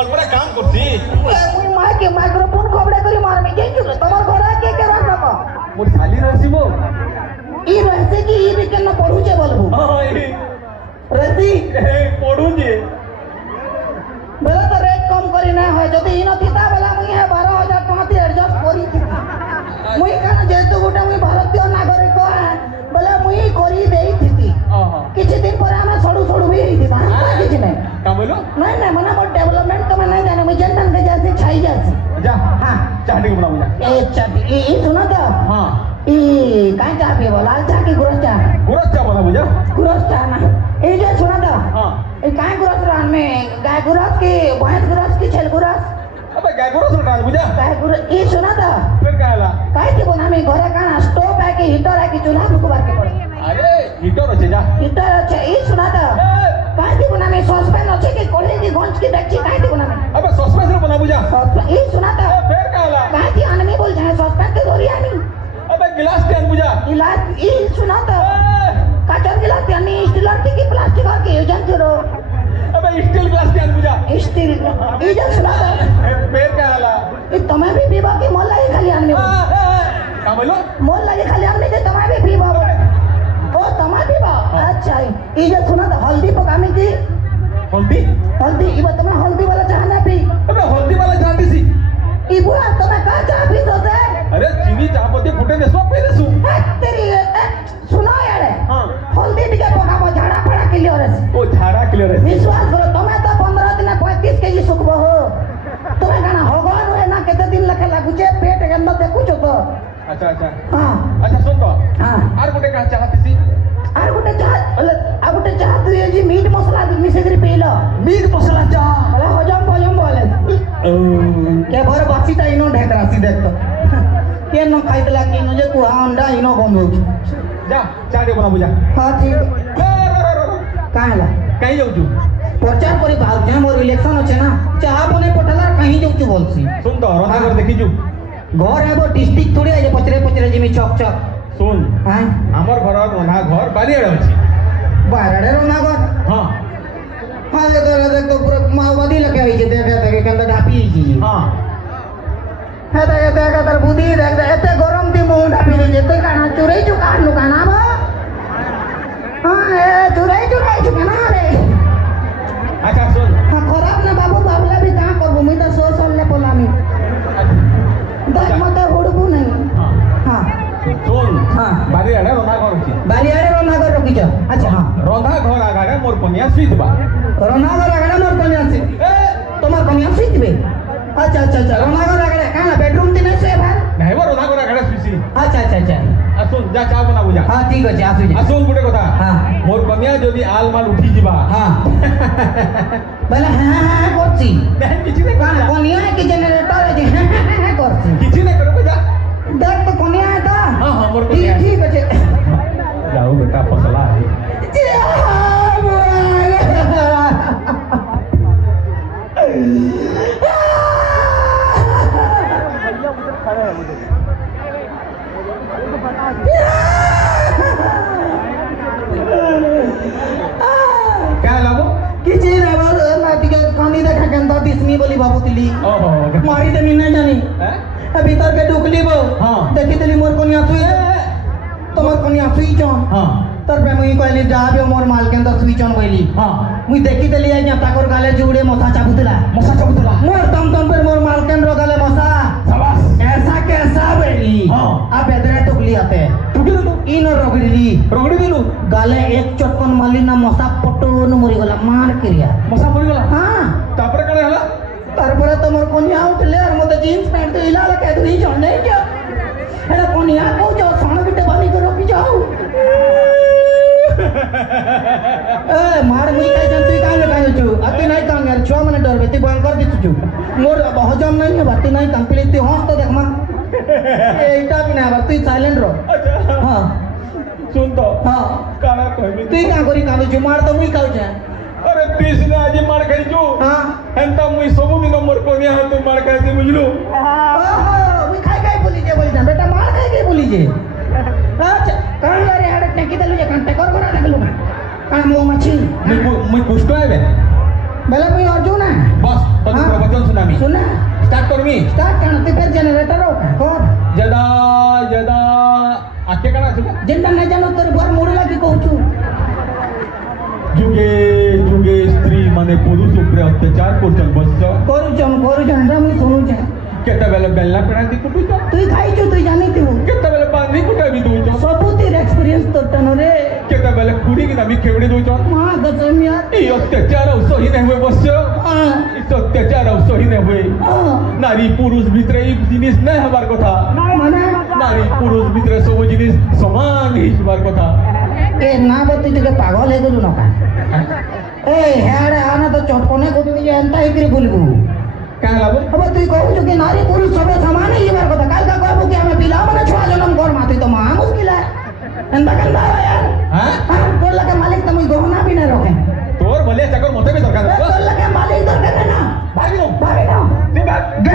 সম্বলপুরে কাম করছি মুই মাইকে মাইক্রোফোন খবরে করি মারমি যাইছু তোমার ঘরে কে কে রাখব মোর শালি রসিব ই রহছে কি ই বি কেন পড়ুছে বলবু রতি পড়ুছে বেলা তো রেট কম করি না হয় যদি ইনো থিতা বেলা মুই 12,000 টাকা দিয়ে অ্যাডজাস্ট করি মুই কেন যেহেতু গোটা মুই ভারতীয় নাগরিক বেলা মুই করি দেই থিতি কিছু দিন পরে আমি সড়ু সড়ু भी হই দিবা কিছু নাই का बोलो नहीं नहीं मना बहुत डेवलपमेंट तो मैं नहीं जाने मुझे जनन के जैसे छाई जैसे जा हाँ चाटी को बनाओ जा ए चाटी ये सुनो तो हाँ ई काहे चाह पिए बोला लाल चाह की गुरस चाह गुरस चाह बोला मुझे गुरस चाह ना ये जो सुनो तो हाँ ये काहे गुरस रान में गाय गुरस की भैंस गुरस की छेल गुरस अबे क्या गुरस उठा मुझे गाय गुरस ये सुनो तो फिर क्या है काहे की बोला मैं घरे का स्टोव है कि हीटर है कि चूल्हा में कुबार के पड़े अरे हीटर अच्छे जा हीटर अच्छा ये सुना तो काहे की बोला मैं सॉसपैन अच्छे की कोड़े की घोंच की डेक्ची काहे की बोला मैं अबे सॉसपैन से बना मुझे ये सुना तो फिर क्या है काहे की आने में बोल जाए सॉसपैन के दोरी आनी अबे गिलास के मुझे गिलास ये सुना तो काचर गिलास यानी स्टील की प्लास्टिक की यूजन करो अबे स्टील गिलास के मुझे स्टील ये जो सुना तो फिर क्या है ये तुम्हें भी पीवा की मोल लगे खाली आने में क्या बोलो मोल लगे खाली आने के तुम्हें भी पीवा ओ तुम्हें पीवा अच्छा ये जो सुना तो हल्दी पकाने की हल्दी हल्दी ये बात तुम्हें हल्दी वाला चाह ना पी अबे हल्दी वाला जानती सी ये बुआ तुम्हें कहाँ चाह पी सोते अरे चीनी चाहपत्ती फुटे ने सब पी देसु तेरी सुनो यार हाँ हल्दी टिके पकाबो झाड़ा फड़ा के लिए औरस ओ झाड़ा क्लियर है विश्वास करो तुम्हें तो 15 दिन 35 केजी सुखबो हो तुम्हें कहना भगवान हुए ना कितने दिन लखे लागुचे पेट के अंदर देखु तो अच्छा अच्छा हाँ अच्छा सुन तो हाँ आर गुटे का चाहती सी আর গোটে চাহ বলে আর গোটে চাহ তুই যে মিট মশলা মিশে করে পেইলো मीट मसाला चाह বলে হজম হজম বলে কে ভর বাসিটা ইনো ঢেক রাসি দেখতো কে ন খাইতলা কি ন যে কুহা অন্ডা ইনো বন্ধ হচ্ছে जा चाटी बना मुझे হ্যাঁ ঠিক কাহেলা कहीं जाऊ तू প্রচার করি ভাবছে মোর ইলেকশন আছে না চাহ বনে পঠালা কাহি যাচ্ছু বলছি सुन तो रंधा कर देखी जू ঘর হেব ডিস্ট্রিক্ট থোড়ি আছে পচরে পচরে জিমি চক চক सुन হ্যাঁ हमर घर रंधा घर बाली आड़े अछि বাইরে রোনা ঘর हां हाँ देख तो पूरा माओवादी लगे हुई देख देख के अंदर ढापी ही हां है तो ये देख तर बुद्धि देख एते गरम दी मुंह ढापी दे जेते काना चुरई चुका नु काना बा हां ए चुरई चुका ना रे अच्छा सुन हां खराब ना बाबू बाबला भी कहां करबो मी तो सो सोले पोलामी देख मत होड़बू नहीं हां हां सुन हां बाली आड़े रंधा घर अछि बारी आड़े रोना घर रखी छ अच्छा हां रंधा घर आगाड़े मोर कन्या सुइत बा रोना घर आगड़ा मोर कन्या से ए তোমার কন্যা সুইতবে আচ্ছা আচ্ছা আচ্ছা রোনা ঘর আগড়ে কানা বেডরুম দিনে শুয়ে ভাই नहीं वो रंधा घर आगाड़े सुइसी আচ্ছা আচ্ছা আচ্ছা आ सुन जा चाह बना बुझा হ্যাঁ ঠিক আছে আসুন आ सुन गुटे কথা হ্যাঁ मोर कन्या जदी आल माल उठी जिबा হ্যাঁ বলে হ্যাঁ হ্যাঁ করছি नहीं किछि नहीं কানা কনিয়া কি জেনারেটর আছে হ্যাঁ হ্যাঁ করছি किछि नहीं करो जा দেখ তো কনিয়া এটা हां हां मोर कन्या ঠিক আছে जाओ बेटा पसला है क्या लागो କିଛି ରେ ନା ଟିକେ କାନି ଦେଖା କେନ୍ତା ଦିଶମି ବୋଲି ଭାବୁଥିଲି ओहो ମାରି ଦେମି ନାଇଁ ଜାନି हैं ଏ ଭିତର କେ ঢুকলি বো हां ଦେଖିଦେଲି মোর কনিয়া শুই তোমার কনিয়া শুইছন हां তারপরে মুই কইলি যাবে মোর মাল কেন্দ্র শুইছন বইলি हां মুই দেখিদেলি আজ্ঞা তাকর গালে জুড়ে মশা চাপুতলা मसा चबुतला মোর দম দম पर मोर माल केंद्र गाले मशा शाबाश ऐसा कैसा बेली हाँ। अब बेदरे टुकली आते टुकी दो इन रगड़ी रगड़ी दिलु गाले एक चटकन माली ना मशा पटोन मरी गला मार क्रिया मसा मरि गला हाँ तापर काने हला तारपरे तो मोर कोनिया उठले और मते जींस पैंट तो इला लगे दुई जने क्या एड़ा कोनिया को जो साण बिटे बाली को रखी जाओ ए मार मुई काई जन तुई कांगे कांगे छु अति नहीं कांगे छो माने डर बेती भयंकर दिसु छु मोर हजम नहीं है बाती नहीं कंप्लीट ती हंस तो देख मा एटा भी ना बाती साइलेंट रो अच्छा हां सुन तो हां काना कहबी तुई का करी कांदु छु मार तो मुई काउ छे अरे तीस ने आज मार खाई छु हां हेंता मुई सब दिन मोर कोनिया हाथ मार खाई छु बुझलु ओहो मुई खाई खाई बोली जे बोली बेटा मार खाई के बोली जे अच्छा कान रे हाडे टेकी दलु जे कान टेकर बना देखलु ना कान मो मछी मुई कुष्ट आबे बेला मुई अर्जुन है बस तने करमी स्टार्ट करना ते फिर जनरेटर और जदा जदा आके करा सुगा जेंडा नहीं जानो तोर घर मोड़ला की कहूछु जुगे जुगे स्त्री माने पुरुष उपरे अत्याचार करछन बच्चा करूचन रा मुई सुनुचे केते बेले बेलना पेना दी कुटुच তুই খাইଛୁ তুই জানিতু केते बेले बांधी कुटा भी दुइच सबुतिर एक्सपीरियंस तोरटन रे केते बेले कुड़ी की नमी खेवड़ी दुइच মা গজমিয়া ई अत्याचार और सही नहीं हुए बच्चा ई अत्याचार और सही नहीं हुए नारी पुरुष भितरे ई जिनिस नहीं हबार कथा মানে नारी पुरुष भितरे सब जिनिस समान ही हबार कथा এ না বতি তুই পাগল হয়ে গেলু নকা এই হ্যাঁ আনা তো চটকনে কবি যে এন্তা ইকরি বলবু क्या लाभ अब তুই কହୁଛୁ কি নারী পুরুষ সবে সমান হইবার কথা কালকা কইবু কি আমি পিলা মানে ছুয়া জনম কর মাতি তো মহা মুশকিল है এন্তা কেনতা यार हाँ তোর লাগে মালিক তুমি গহনা भी না রखे तोर भले चकर मोते भी दरकार তোর লাগে মালিক দরকার না भागी